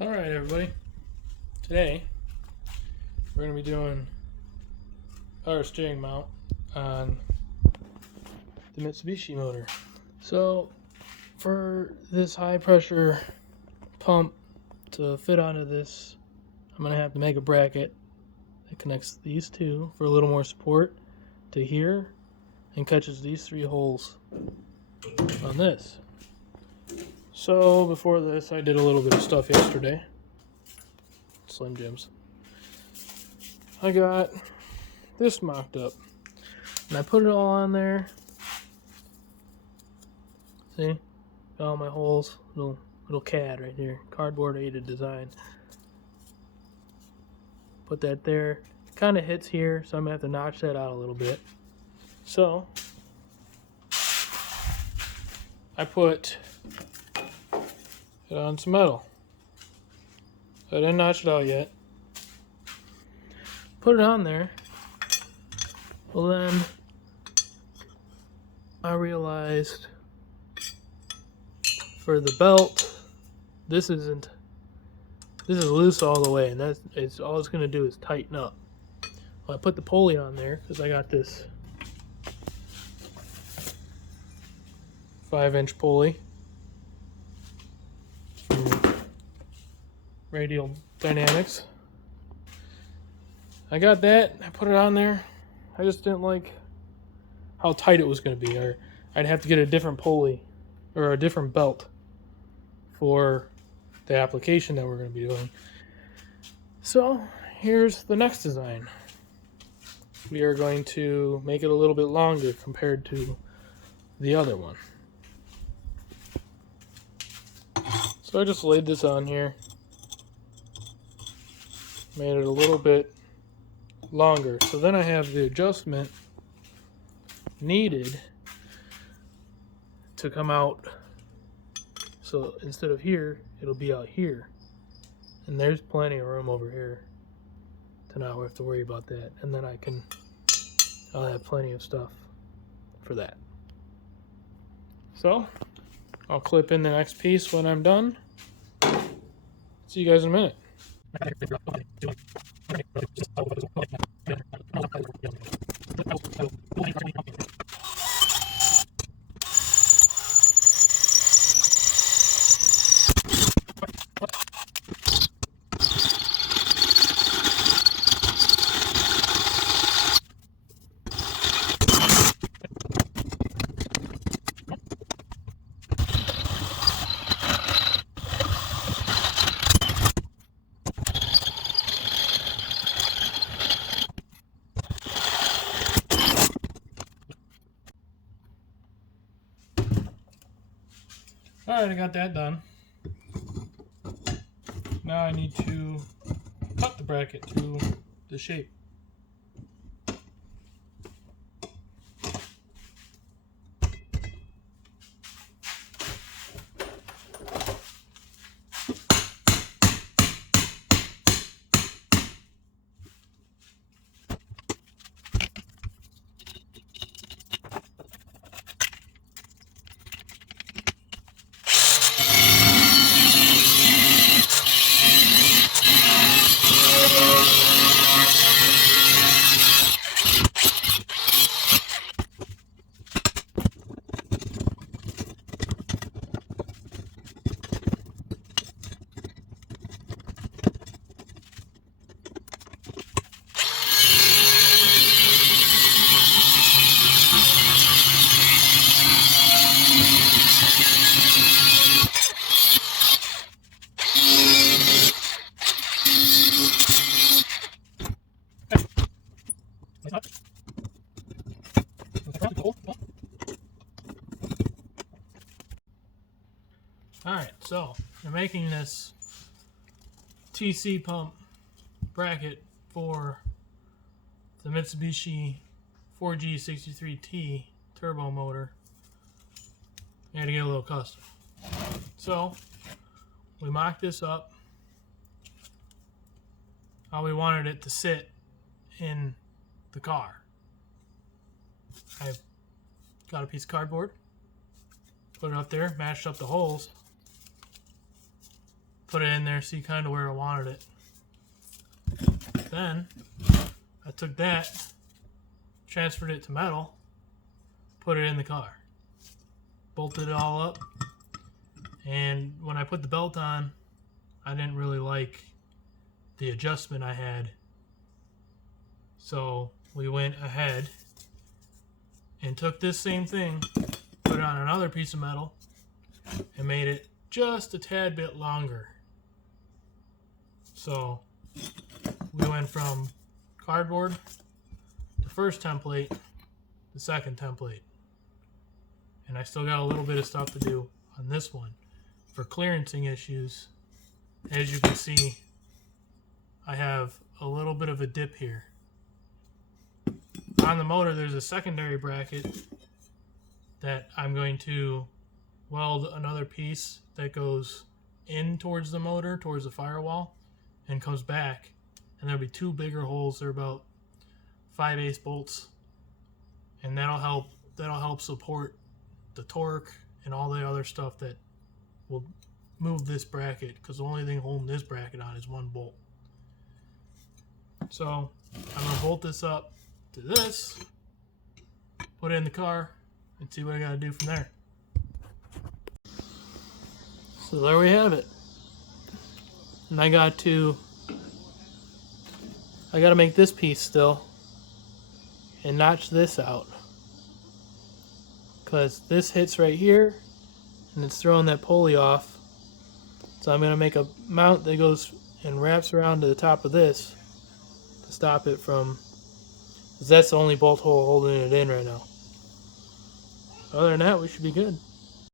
Alright everybody, today we're going to be doing power steering mount on the Mitsubishi motor. So for this high pressure pump to fit onto this, I'm going to have to make a bracket that connects these two for a little more support to here and catches these three holes on this. So before this I did a little bit of stuff yesterday. Slim Jims. I got this mocked up and I put it all on there. See? Got all my holes. Little CAD right here. Cardboard aided design. Put that there. Kind of hits here, so I'm gonna have to notch that out a little bit. So I put it on some metal. I didn't notch it out yet. Put it on there. Well then, I realized for the belt, this is loose all the way, and it's all it's gonna do is tighten up. Well, I put the pulley on there because I got this 5-inch pulley from Radial Dynamics. I got that, I put it on there. I just didn't like how tight it was going to be, or I'd have to get a different pulley or a different belt for the application that we're going to be doing. So here's the next design. We are going to make it a little bit longer compared to the other one. So I just laid this on here. Made it a little bit longer, so then I have the adjustment needed to come out. So instead of here, it'll be out here, and there's plenty of room over here to not have to worry about that. And then I'll have plenty of stuff for that. So I'll clip in the next piece when I'm done. See you guys in a minute. Alright, I got that done. Now I need to cut the bracket to the shape. Alright, so I'm making this TC pump bracket for the Mitsubishi 4G63T turbo motor. I had to get a little custom. So we mocked this up how we wanted it to sit in the car. I've got a piece of cardboard, put it up there, matched up the holes, put it in there, see kind of where I wanted it. Then I took that, transferred it to metal, put it in the car, bolted it all up, and when I put the belt on, I didn't really like the adjustment I had, so we went ahead and took this same thing, put it on another piece of metal, and made it just a tad bit longer. So we went from cardboard, the first template, the second template. And I still got a little bit of stuff to do on this one. For clearancing issues, as you can see, I have a little bit of a dip here. On the motor, there's a secondary bracket that I'm going to weld another piece that goes in towards the motor, towards the firewall, and comes back. And there'll be two bigger holes. They're about 5/8 bolts, and that'll help support the torque and all the other stuff that will move this bracket, because the only thing holding this bracket on is one bolt. So I'm going to bolt this up to this, put it in the car, and see what I got to do from there. So there we have it. And I got to make this piece still and notch this out, because this hits right here and it's throwing that pulley off. So I'm going to make a mount that goes and wraps around to the top of this to stop it from, because that's the only bolt hole holding it in right now. Other than that, we should be good.